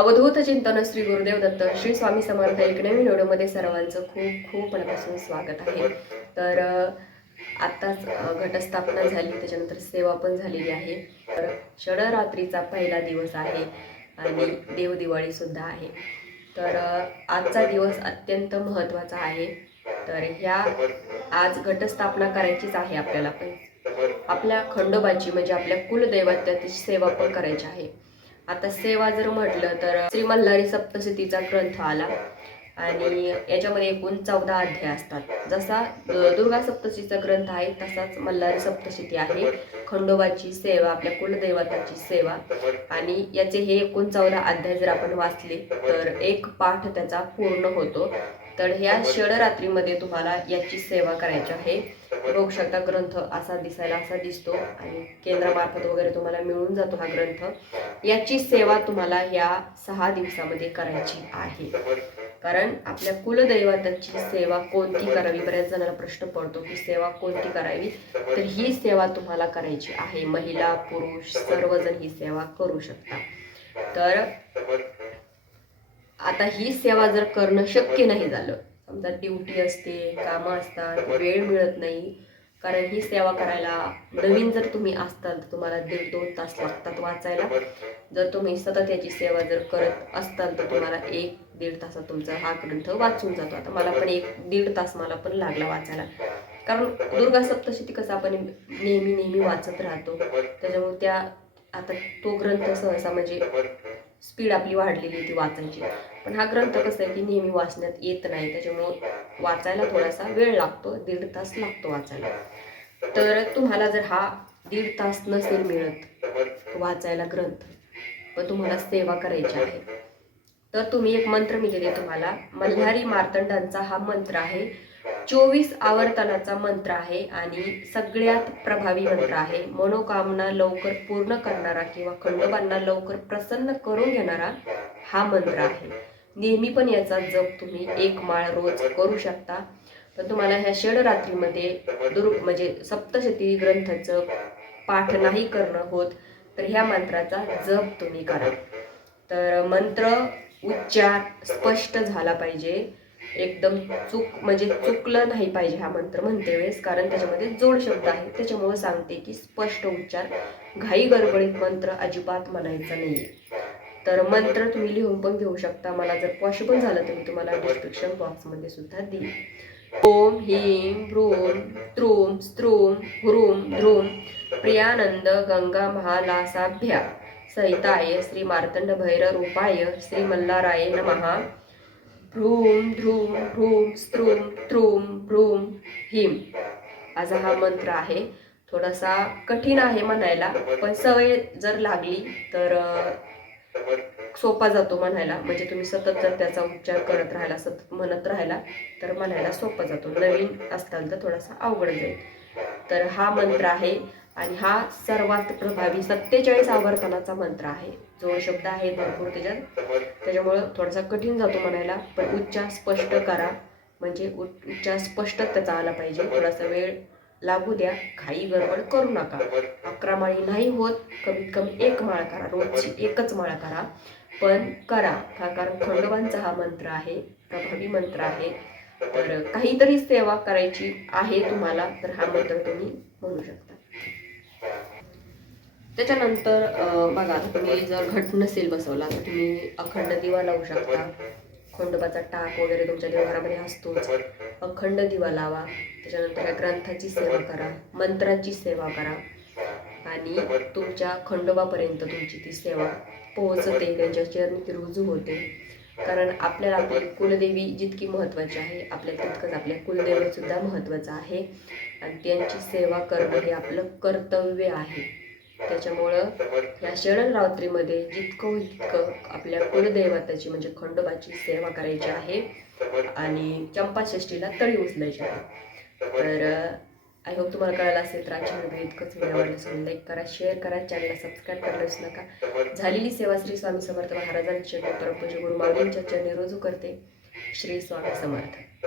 अवधूत चिंतन श्री गुरुदेव दत्त श्री स्वामी समर्थ एक नवीन व्हिडिओमध्ये सर्वांचं खूप खूप मनापासून स्वागत आहे. तर आत्ताच घटस्थापना झाली त्याच्यानंतर सेवा पण झालेली आहे. तर षडरात्रीचा पहिला दिवस आहे आणि देवदिवाळीसुद्धा आहे. तर आजचा दिवस अत्यंत महत्त्वाचा आहे. तर ह्या आज घटस्थापना करायचीच आहे आपल्याला पण. आपल्या खंडोबाची म्हणजे आपल्या कुलदैवत्याची सेवा पण करायची आहे. आता सेवा जर म्हटलं तर श्री मल्हारी सप्तशतीचा ग्रंथ आला. आणि याच्यामध्ये एकूण चौदा अध्याय असतात. जसा दुर्गा सप्तशीचा ग्रंथ आहे तसाच मल्हारी सप्तशती आहे. खंडोबाची सेवा आपल्या कुलदैवताची सेवा. आणि याचे हे एकूण चौदा अध्याय जर आपण वाचले तर एक पाठ त्याचा पूर्ण होतो. तर ह्या षडरात्रीमध्ये तुम्हाला याची सेवा करायची आहे. रोगशक्ता ग्रंथ असा दिसायला असा दिसतो आणि केंद्रामार्फत वगैरे तुम्हाला मिळून जातो हा ग्रंथ. याची सेवा तुम्हाला या सहा दिवसामध्ये करायची आहे. कारण आपल्या कुलदैवताची सेवा कोणती करावी? बऱ्याच जणांना प्रश्न पडतो की सेवा कोणती करावी? तर ही सेवा तुम्हाला करायची आहे. महिला पुरुष सर्वजण ही सेवा करू शकता तर आता ही सेवा जर करणं शक्य नाही झालं समजा ड्युटी असते कामं असतात वेळ मिळत नाही कारण ही सेवा करायला नवीन जर तुम्ही असताल तर तुम्हाला दीड दोन तास लागतात वाचायला. जर तुम्ही सतत याची सेवा जर करत असताल तर तुम्हाला एक दीड तासात तुमचा हा ग्रंथ वाचून जातो. आता मला पण एक दीड तास मला पण लागला वाचायला. कारण दुर्गा सप्तशती कसं आपण नेहमी नेहमी वाचत राहतो. त्याच्यामुळे त्या आता तो ग्रंथ सहसा म्हणजे स्पीड आपली वाढलेली होती ती वाचायची. पण हा ग्रंथ कसं आहे की नेहमी वाचण्यात येत नाही त्याच्यामुळे वाचायला थोडासा वेळ लागतो दीड तास लागतो वाचायला. तर तुम्हाला जर हा दीड तास नसेल मिळत वाचायला ग्रंथ पण तुम्हाला सेवा करायची आहे तर तुम्ही एक मंत्र मी दिले तुम्हाला. मल्हारी मार्तंडांचा हा मंत्र आहे. चोवीस आवर्तनाचा मंत्र आहे आणि सगळ्यात प्रभावी मंत्र आहे. मनोकामना लवकर पूर्ण करणारा किंवा खंडोबांना लवकर प्रसन्न करून घेणारा हा मंत्र आहे. नेहमी पण याचा जप तुम्ही एक माळ रोज करू शकता. पण तुम्हाला ह्या षडरात्रीमध्ये दुर् म्हणजे सप्तशती ग्रंथाचं पाठ नाही करणं होत तर ह्या मंत्राचा जप तुम्ही करा. तर मंत्र उच्चार स्पष्ट झाला पाहिजे. एकदम चूक म्हणजे चुकलं नाही पाहिजे हा मंत्र म्हणते वेळेस कारण त्याच्यामध्ये जोड शब्द आहे. त्याच्यामुळे सांगते की स्पष्ट उच्चार घाई गडबडीत मंत्र अजिबात म्हणायचा नाहीये. तर मंत्र तुम्ही लिहून पण घेऊ शकता. मला जर पॉसिबल झालं तर मी तुम्हाला डिस्क्रिप्शन बॉक्समध्ये सुद्धा देईन. ओम ह्रीम भ्रूम त्रूम स्त्रूम ह्रूम ध्रूम प्रियानंद गंगा महालासाभ्या सहिताय श्री मार्तंड भैर रूपाय श्री मल्हाराय नमहा भ्रूम ध्रूम भ्रूम स्त्रूम त्रूम भ्रूम हिम. असा हा मंत्र आहे. थोडासा कठीण आहे म्हणायला पण सवय जर लागली तर सोपा जातो म्हणायला. म्हणजे तुम्ही सतत जर त्याचा उच्चार करत राहिला सतत म्हणत राहिला तर म्हणायला सोपा जातो. नवीन असताल तर थोडासा अवघड जाईल. तर हा मंत्र आहे आणि हा सर्वात प्रभावी सत्तेचाळीस आवर्तनाचा मंत्र आहे. जो शब्द आहे भरपूर त्याच्यात. त्याच्यामुळं थोडासा कठीण जातो म्हणायला पण उच्चार स्पष्ट करा. म्हणजे उच्चार स्पष्ट त्याचा आला पाहिजे. थोडासा वेळ लागू द्या. घाई गडबड करू नका. अकरा माळी नाही होत. कमीत कमी एक माळ करा. रोजची एकच माळ करा. पण करा. का कारण खंडोबांचा हा मंत्र आहे. प्रभावी मंत्र आहे. तर काहीतरी सेवा करायची आहे तुम्हाला. तर हा मंत्र तुम्ही म्हणू शकता. त्याच्यानंतर बघा तुम्ही जर घट नसेल बसवला तर तुम्ही अखंड दिवा लावू शकता. खंडोबाचा टाक वगैरे तुमच्या देवघरामध्ये असतोच. अखंड दिवा लावा. त्याच्यानंतर या ग्रंथाची सेवा करा. मंत्राची सेवा करा. आणि तुमच्या खंडोबापर्यंत तुमची ती सेवा पोहोचते. त्यांच्या चरणी ती रुजू होते. कारण आपल्याला आपली कुलदेवी जितकी महत्त्वाची आहे आपल्या तितकंच आपल्या कुलदेवीसुद्धा महत्त्वाचं आहे. आणि त्यांची सेवा करणं हे आपलं कर्तव्य आहे. त्याच्यामुळं या शरणरात्रीमध्ये जितकं इतकं आपल्या कुलदैवताची म्हणजे खंडोबाची सेवा करायची आहे आणि चंपाषष्टीला तळी उचलायची आहे. तर आय होप तुम्हाला कळालं असेल तर आजच्या व्हिडिओ इतकंच व्हिडिओ असेल. लाईक करा शेअर करा चॅनलला सबस्क्राईब करायलाच नका. झालेली सेवा श्री स्वामी समर्थ महाराजांच्या परमपूज गुरु माऊलींच्या चरणी रोजू करते. श्री स्वामी समर्थ.